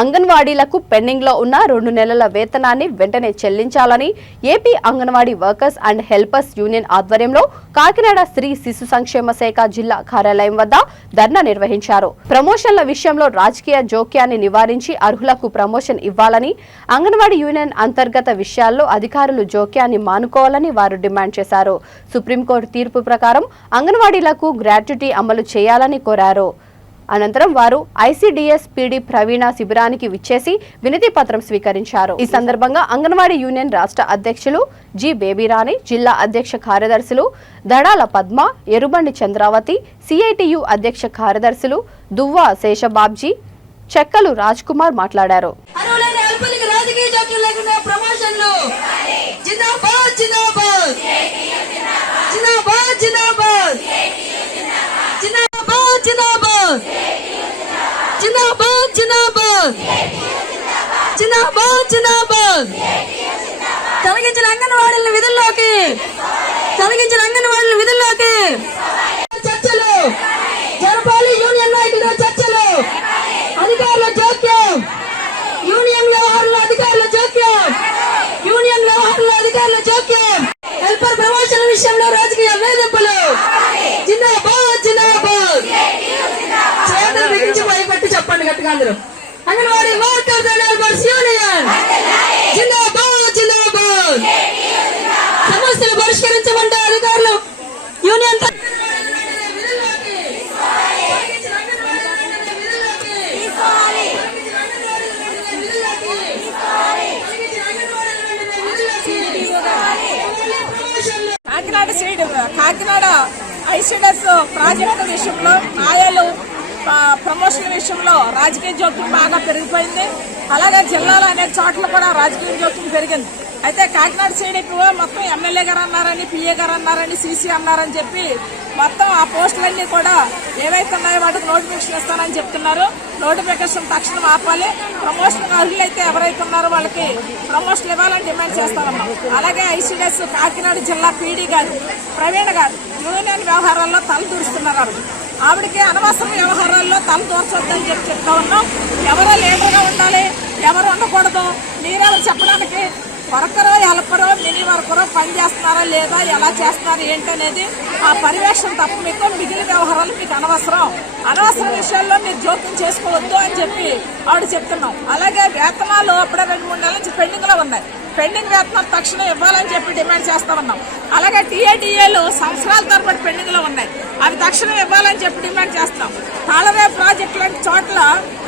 అంగన్వాడీలకు pending లో ఉన్న 2 నెలల వేతనాన్ని వెంటనే చెల్లించాలని AP anganwadi workers and helpers union ఆధ్వర్యంలో కాకినాడ శ్రీ శిశు సంక్షేమ శాఖ జిల్లా కార్యాలయం వద్ద ధర్నా నిర్వహించారు. ప్రమోషన్ల విషయంలో రాజకీయ జోక్యాన్ని నివారించి అర్హులకు ప్రమోషన్ ఇవ్వాలని, అంగన్వాడీ యూనియన్ అంతర్గత విషయాల్లో అధికారులు జోక్యాన్ని మానుకోవాలని వారు డిమాండ్ చేశారు. సుప్రీంకోర్టు తీర్పు ప్రకారం అంగన్వాడీలకు గ్రాట్యుటీ అమలు చేయాలని కోరారు. అనంతరం వారు ఐసీడీఎస్ పీడీ ప్రవీణ శిబిరానికి విచ్చేసి వినతి పత్రం స్వీకరించారు. ఈ సందర్భంగా అంగన్వాడీ యూనియన్ రాష్ట్ర అధ్యక్షులు జి బేబీరాణి, జిల్లా అధ్యక్ష కార్యదర్శులు దడాల పద్మ, ఎరుబండి చంద్రావతి, సిఐటియు అధ్యక్ష కార్యదర్శులు దువ్వా శేషబాబ్జీ, చెక్కలు రాజ్ కుమార్ మాట్లాడారు. తొలగించిన అంగన్వాడీల విధుల్లోకి చర్చలు జరపాలి. యూనియన్ నాయకుల చర్చలు, అధికారుల జోక్యం, యూనియన్ వ్యవహారాల అధికారుల జోక్యం, హెల్పర్ ప్రమోషన్ విషయంలో రాజకీయ వేధింపులు. జిందాబాద్ జిందాబాద్. చేతులు బిగించి భయపెట్టి చెప్పండి గట్టిగా అందరూ. Anganwadi workers and helpers union జిందాబాద్ జిందాబాద్. సమస్యలు పరిష్కరించమంటే అధికారులు యూనియన్ కాకినాడ ఐసీడీఎస్ ప్రాజెక్టు విషయంలో న్యాయాలు ప్రమోషన్ విషయంలో రాజకీయ జోక్యం బాగా పెరిగిపోయింది. అలాగే జిల్లాలో అనేక చోట్ల కూడా రాజకీయ జోక్యం పెరిగింది. అయితే కాకినాడ సైడ్కి మొత్తం ఎమ్మెల్యే గారు అన్నారని, పిఏ గారు అన్నారని, సీసీ అన్నారని చెప్పి మొత్తం ఆ పోస్టులన్నీ కూడా ఏవైతే ఉన్నాయో వాటికి నోటిఫికేషన్ ఇస్తానని చెప్తున్నారు. నోటిఫికేషన్ తక్షణం ఆపాలి. ప్రమోషన్ అర్హులైతే ఎవరైతే ఉన్నారో వాళ్ళకి ప్రమోషన్ ఇవ్వాలని డిమాండ్ చేస్తామన్నాం. అలాగే ఐసీడీఎస్ కాకినాడ జిల్లా పీడీ గారు ప్రవీణ గారు యూనియన్ వ్యవహారాల్లో తల దూరుస్తున్నారు. ఆవిడకి అనవసర వ్యవహారాల్లో తల దూర్చొద్దని చెప్తా ఉన్నాం. ఎవరో లీడర్గా ఉండాలి, ఎవరు ఉండకూడదు. మీరెవరు చెప్పడానికి వర్కరో హెల్పరో మినీ వర్కరో పని చేస్తున్నారా లేదా, ఎలా చేస్తున్నారు ఏంటనేది ఆ పర్యవేక్షణ తప్ప మీకు మిగిలిన వ్యవహారాలు మీకు అనవసర విషయాల్లో మీరు జోక్యం చేసుకోవద్దు అని చెప్పి ఆవిడ చెప్తున్నాం. అలాగే వేతనాలు అప్పుడే 2-3 నెలల నుంచి పెండింగ్ లో ఉన్నాయి. పెండింగ్ వేతనాలు తక్షణం ఇవ్వాలని చెప్పి డిమాండ్ చేస్తామన్నాం. అలాగే టీఏడీఏలు సంవత్సరాల తరబడి పెండింగ్ లో ఉన్నాయి. అవి తక్షణం ఇవ్వాలని చెప్పి డిమాండ్ చేస్తాం. తాళవే ప్రాజెక్టు లాంటి చోట్ల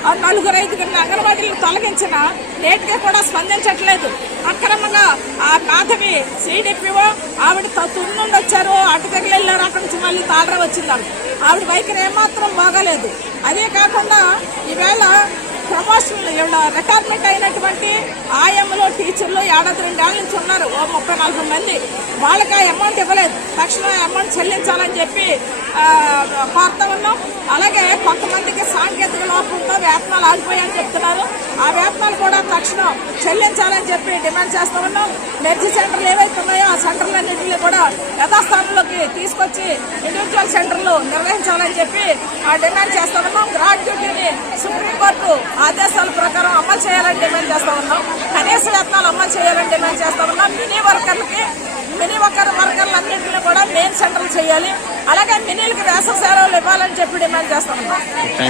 4-5 అంగన్వాడీలను తొలగించిన నేటిగా కూడా స్పందించట్లేదు. అక్రమంగా ఆ మాధవి సిడిపిఓ ఆవిడ తుర్రు నుండి వచ్చారు, అటు దగ్గర వెళ్ళారు, అక్కడి నుంచి మళ్ళీ తాళరా వచ్చింది. ఆవిడ వైఖరి ఏమాత్రం బాగాలేదు. అదే కాకుండా ఈవేళ ప్రమోషన్లు రిటైర్మెంట్ అయినటువంటి ఆయమ్మలు, టీచర్లు 1-2 ఏళ్ల నుంచి ఉన్నారు, 30-40 మంది. వాళ్ళకి ఆ అమౌంట్ ఇవ్వలేదు. తక్షణం అమౌంట్ చెల్లించాలని చెప్పి కోరుతా ఉన్నాం. అలాగే కొంతమందికి సాంకేతిక లోపంతో వేతనాలు ఆగిపోయాయని చెప్తున్నారు. ఆ వేతనాలు కూడా తక్షణం చెల్లించాలని చెప్పి డిమాండ్ చేస్తా ఉన్నాం. మెర్జీ సెంటర్లు ఏవైతే ఉన్నాయో ఆ సెంటర్లన్నింటినీ కూడా యథాస్థానంలోకి తీసుకొచ్చి ఇండివిజువల్ సెంటర్లు నిర్వహించాలని చెప్పి డిమాండ్ చేస్తా ఉన్నాం. గ్రాట్యుటీని సుప్రీంకోర్టు ఆదేశాల ప్రకారం అమలు చేయాలని డిమాండ్ చేస్తా ఉన్నాం. కనీస వేతనాలు అమలు చేయాలని డిమాండ్ చేస్తా ఉన్నాం. మినీ వర్కర్లన్నింటినీ కూడా మెయిన్ సెంటర్లు చేయాలి. అలాగే మినీలకు వేసవి సెలవులు ఇవ్వాలని చెప్పి డిమాండ్ చేస్తా ఉన్నాం.